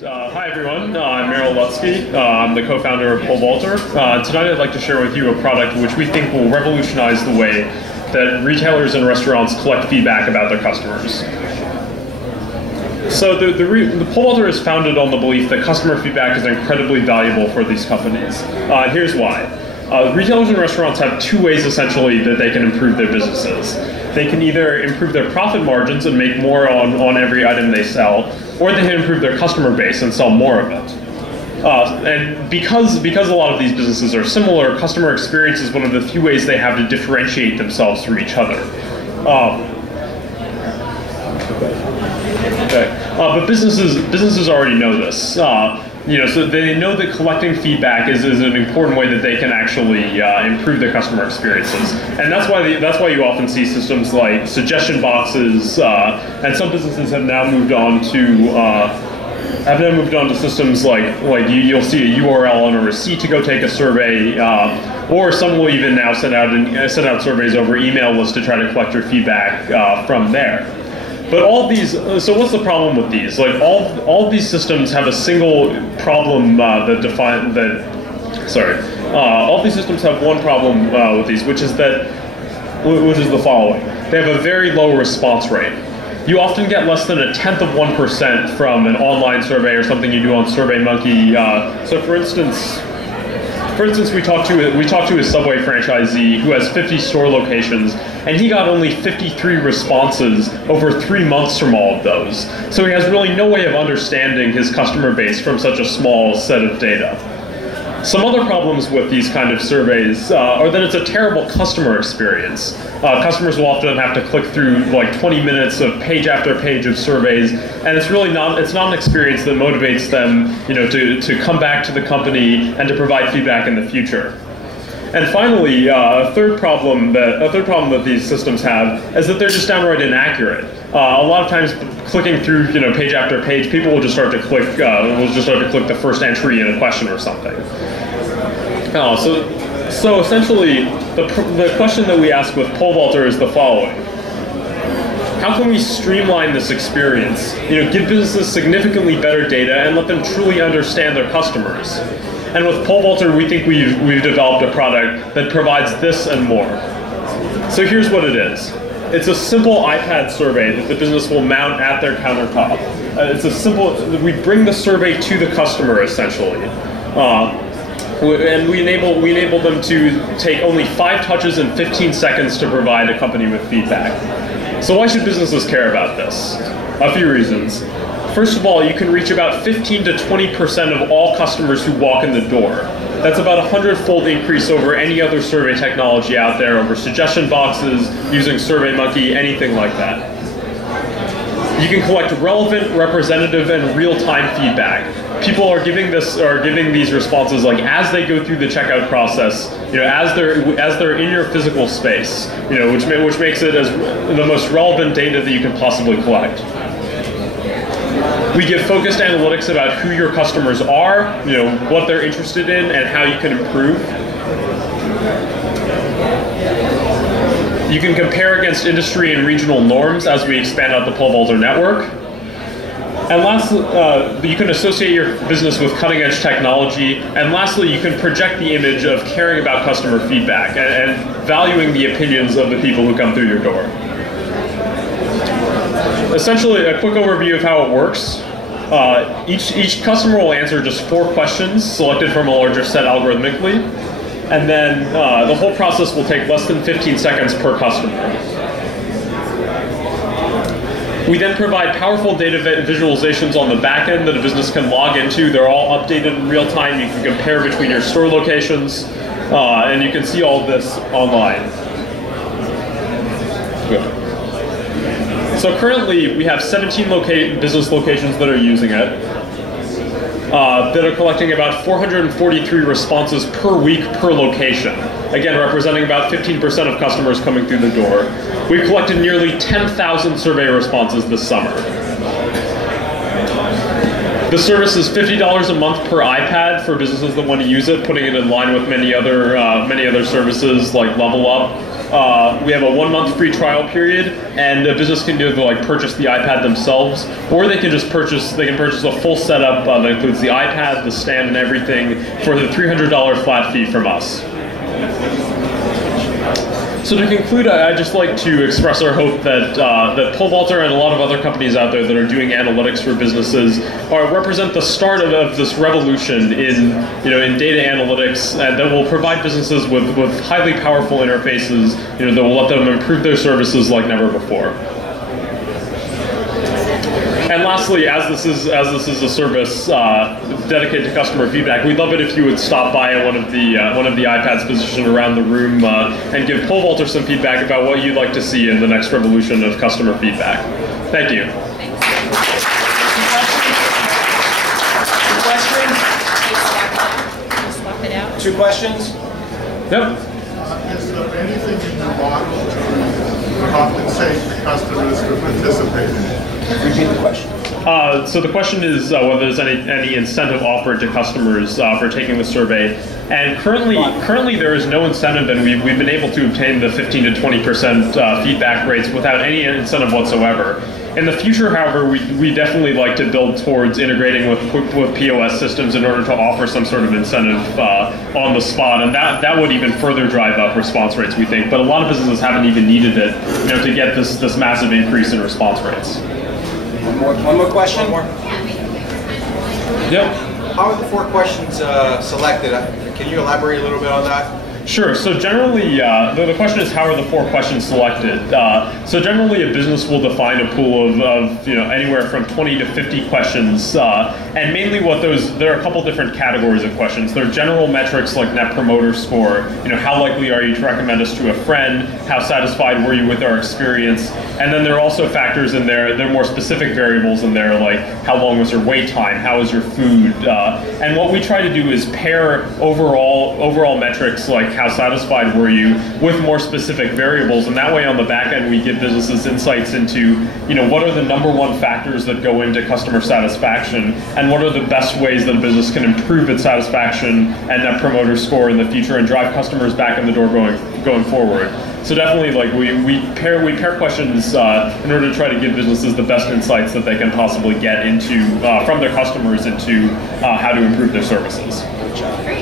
Hi everyone, I'm Meryl Lutsky. I'm the co-founder of Pollvaultr. Tonight I'd like to share with you a product which we think will revolutionize the way that retailers and restaurants collect feedback about their customers. So the Pollvaultr is founded on the belief that customer feedback is incredibly valuable for these companies. Here's why. Retailers and restaurants have two ways essentially that they can improve their businesses. They can either improve their profit margins and make more on every item they sell, or they can improve their customer base and sell more of it. And because a lot of these businesses are similar, customer experience is one of the few ways they have to differentiate themselves from each other. But businesses already know this. So they know that collecting feedback is an important way that they can actually improve their customer experiences, and that's why you often see systems like suggestion boxes, and some businesses have now moved on to systems like you'll see a URL on a receipt to go take a survey, or some will even now send out surveys over email lists to try to collect your feedback from there. But all these, so what's the problem with these? Like all these systems have a single problem all these systems have one problem with these, which is the following. They have a very low response rate. You often get less than 1/10 of 1% from an online survey or something you do on SurveyMonkey. So for instance, we talked to a Subway franchisee who has 50 store locations, and he got only 53 responses over 3 months from all of those. So he has really no way of understanding his customer base from such a small set of data. Some other problems with these kind of surveys are that it's a terrible customer experience. Customers will often have to click through like 20 minutes of page after page of surveys, and it's not an experience that motivates them, to come back to the company and to provide feedback in the future. And finally, a third problem that these systems have is that they're just downright inaccurate. A lot of times, clicking through page after page, people will just start to click the first entry in a question or something. So essentially, the question that we ask with Pollvaultr is the following: how can we streamline this experience? Give businesses significantly better data and let them truly understand their customers. And with Pollvaultr, we think we've developed a product that provides this and more. So here's what it is. It's a simple iPad survey that the business will mount at their countertop. We bring the survey to the customer essentially. And we enable them to take only 5 touches and 15 seconds to provide a company with feedback. So why should businesses care about this? A few reasons. First of all, you can reach about 15 to 20% of all customers who walk in the door. That's about a 100-fold increase over any other survey technology out there, over suggestion boxes, using SurveyMonkey, anything like that. You can collect relevant, representative, and real-time feedback. People are giving these responses like as they go through the checkout process, as they're in your physical space, which makes it as the most relevant data that you can possibly collect. We give focused analytics about who your customers are, what they're interested in, and how you can improve. You can compare against industry and regional norms as we expand out the Pollvaultr network. And lastly, you can associate your business with cutting-edge technology. And lastly, you can project the image of caring about customer feedback and valuing the opinions of the people who come through your door. Essentially, a quick overview of how it works. Each customer will answer just 4 questions selected from a larger set algorithmically. And then the whole process will take less than 15 seconds per customer. We then provide powerful data visualizations on the back end that a business can log into. They're all updated in real time. You can compare between your store locations, and you can see all of this online. Good. So currently, we have 17 business locations that are using it, that are collecting about 443 responses per week per location. Again, representing about 15% of customers coming through the door. We've collected nearly 10,000 survey responses this summer. The service is $50 a month per iPad for businesses that want to use it, putting it in line with many other services like Level Up. we have a 1-month free trial period, and a business can either like purchase the iPad themselves, or they can just purchase a full setup that includes the iPad, the stand, and everything for the $300 flat fee from us. So to conclude, I'd just like to express our hope that that Pollvaultr and a lot of other companies out there that are doing analytics for businesses represent the start of this revolution in data analytics, and that will provide businesses with highly powerful interfaces that will let them improve their services like never before. And lastly, as this is a service dedicated to customer feedback, we'd love it if you would stop by one of the iPads positioned around the room and give Pollvaultr some feedback about what you'd like to see in the next revolution of customer feedback. Thank you. Two questions? Yep. Is there anything in your model to compensate customers for participating? Repeat the question. So the question is whether there's any incentive offered to customers for taking the survey. And currently there is no incentive, and we've been able to obtain the 15 to 20% feedback rates without any incentive whatsoever. In the future, however, we definitely like to build towards integrating with POS systems in order to offer some sort of incentive on the spot, and that would even further drive up response rates, we think. But a lot of businesses haven't even needed it, to get this massive increase in response rates. One more question? Yep. How are the 4 questions selected? Can you elaborate a little bit on that? Sure. So generally, the question is, how are the 4 questions selected? So generally, a business will define a pool of anywhere from 20 to 50 questions, and mainly there are a couple different categories of questions. There are general metrics like Net Promoter Score. How likely are you to recommend us to a friend? How satisfied were you with our experience? And then there are also factors in there. There are more specific variables in there, like how long was your wait time? How was your food? And what we try to do is pair overall metrics like how satisfied were you with more specific variables, and that way on the back end we give businesses insights into what are the #1 factors that go into customer satisfaction, and what are the best ways that a business can improve its satisfaction and Net Promoter Score in the future and drive customers back in the door going forward. So definitely, like we pair questions in order to try to give businesses the best insights that they can possibly get into from their customers into how to improve their services. Great.